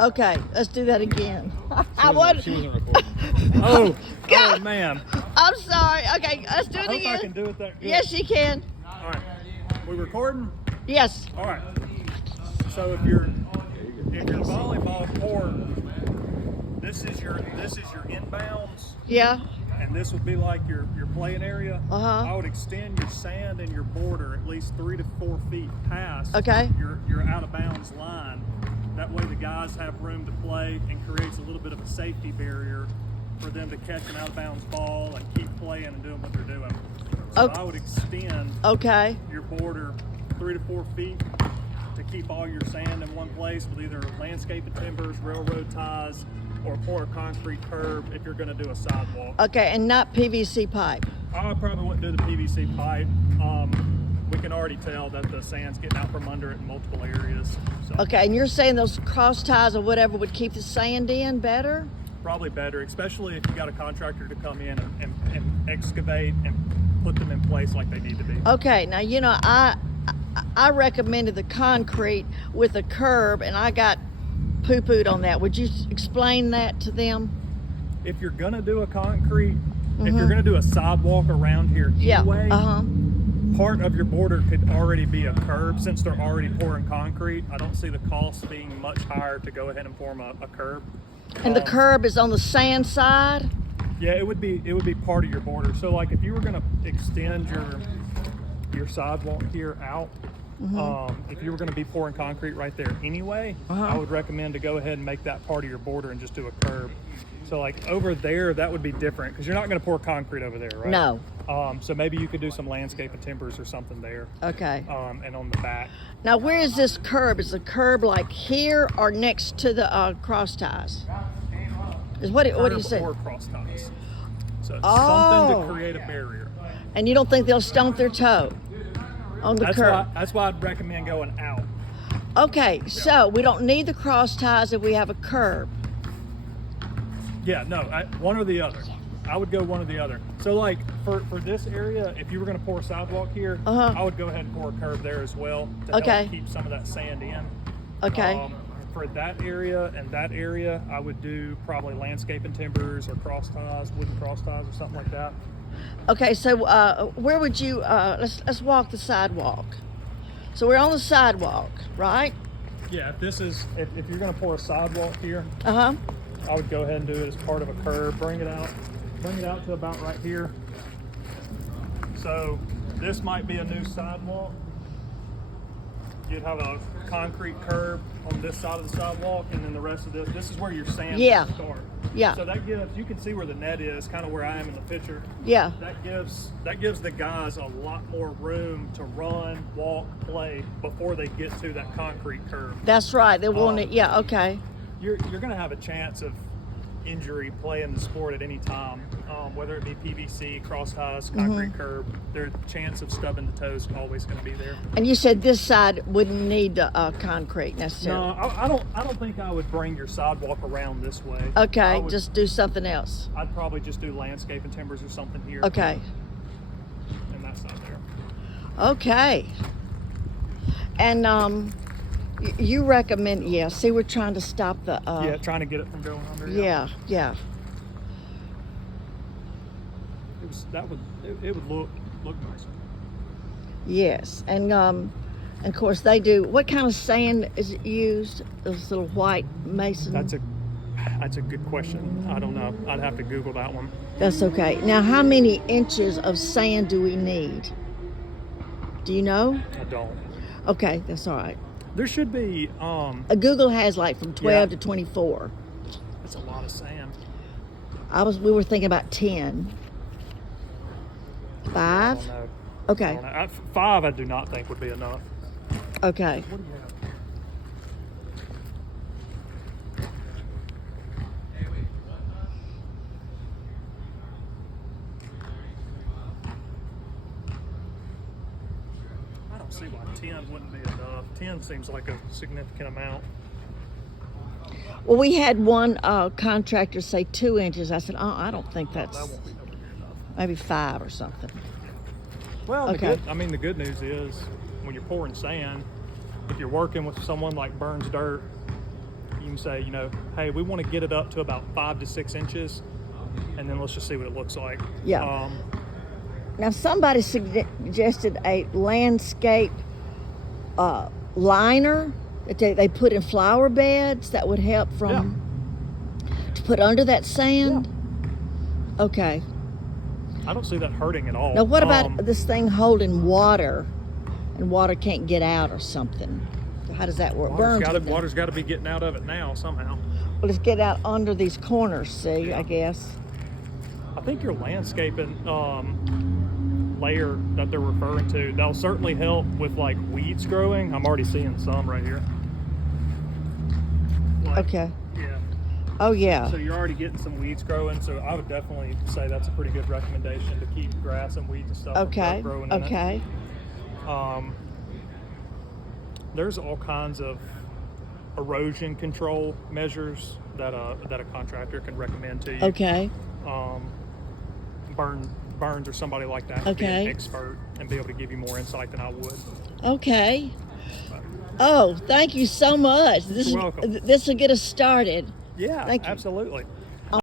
Okay, let's do that again. She wasn't recording. Oh, God. oh man. I'm sorry. Okay, let's do I it hope again. I can do it that good. Yes, you can. All right. We recording? Yes. All right. So if your volleyball court, this is your inbounds, Yeah. and this would be like your playing area. Uh-huh. I would extend your sand and your border at least 3 to 4 feet past Okay. your out of bounds line. That way the guys have room to play and creates a little bit of a safety barrier for them to catch an out of bounds ball and keep playing and doing what they're doing. So Okay. I would extend Okay. your border 3 to 4 feet to keep all your sand in one place with either landscape and timbers, railroad ties, or pour a concrete curb if you're going to do a sidewalk. Okay, and not PVC pipe. I probably wouldn't do the PVC pipe. We can already tell that the sand's getting out from under it in multiple areas. So Okay, and you're saying those cross ties or whatever would keep the sand in better? probably better, especially if you got a contractor to come in and excavate and put them in place like they need to be. Okay, now you know I recommended the concrete with a curb, and I got poo-pooed on that. Would you explain that to them? If you're gonna do a concrete, if you're gonna do a sidewalk around here anyway, part of your border could already be a curb. Since they're already pouring concrete, I don't see the cost being much higher to go ahead and form a curb. And the curb is on the sand side? Yeah, it would be part of your border. So like if you were gonna extend your sidewalk here out, if you were going to be pouring concrete right there anyway, I would recommend to go ahead and make that part of your border and just do a curb. So like over there, that would be different because you're not going to pour concrete over there, right? No. So maybe you could do some landscape and timbers or something there. Okay. And on the back. Now, where is this curb? Is the curb like here or next to the cross ties? Is what do you say? Or cross ties. So it's Oh. something to create a barrier. And you don't think they'll stomp their toe on the curb? That's why I'd recommend going out. Okay, so we don't need the cross ties if we have a curb. Yeah, no, one or the other. I would go one or the other. So like for this area, if you were going to pour a sidewalk here, I would go ahead and pour a curb there as well to help keep some of that sand in. Okay. For that area and that area, I would do probably landscape and timbers or cross ties, wooden cross ties or something like that. Okay, so where would you? Let's walk the sidewalk. So we're on the sidewalk, right? Yeah. If you're going to pour a sidewalk here, I would go ahead and do it as part of a curb. Bring it out to about right here. So this might be a new sidewalk. You'd have a concrete curb on this side of the sidewalk, and then the rest of this is where your sand will start. Yeah. So that gives, you can see where the net is, kind of where I am in the picture. Yeah. That gives the guys a lot more room to run, walk, play before they get to that concrete curb. That's right. They want it. Yeah. Okay. You're going to have a chance of injury playing the sport at any time, whether it be PVC, cross ties, concrete curb. Their chance of stubbing the toes is always going to be there. And you said this side wouldn't need concrete necessarily. No, I don't think I would bring your sidewalk around this way. Okay, just do something else. I'd probably just do landscape and timbers or something here. Okay. And that's not there. Okay. And you recommend? Yeah. See, we're trying to stop the. Trying to get it from going under. Yeah. It would look nicer. Yes, and of course they do. What kind of sand is it used? Those little white mason. That's a good question. I don't know. I'd have to Google that one. That's okay. Now, how many inches of sand do we need? Do you know? I don't. Okay, that's all right. There should be. Google has like from 12 to 24. That's a lot of sand. We were thinking about 10. 5? I don't know. Okay. 5, I do not think would be enough. Okay. What do you have? I don't see why 10 wouldn't be enough. 10 seems like a significant amount. Well, we had one contractor say 2 inches. I said, I don't think that's. That won't be nowhere near enough. Maybe 5 or something. Well, Okay. the good news is when you're pouring sand, if you're working with someone like Burns Dirt, you can say, you know, hey, we want to get it up to about 5 to 6 inches, and then let's just see what it looks like. Yeah. Now, somebody suggested a landscape liner that they put in flower beds that would help to put under that sand. Yeah. Okay. I don't see that hurting at all. Now, what about this thing holding water, and water can't get out or something? How does that work? Water's got to be getting out of it now somehow. Well, let's get out under these corners. See, I guess. I think your landscaping layer that they're referring to, that'll certainly help with like weeds growing. I'm already seeing some right here. Okay. Yeah. Oh yeah. So you're already getting some weeds growing. So I would definitely say that's a pretty good recommendation to keep grass and weeds and stuff from growing in it. There's all kinds of erosion control measures that a contractor can recommend to you. Okay. Burns or somebody like that can be an expert and be able to give you more insight than I would. Okay. Oh, thank you so much. You're welcome. This will get us started. Yeah, thank you. Absolutely.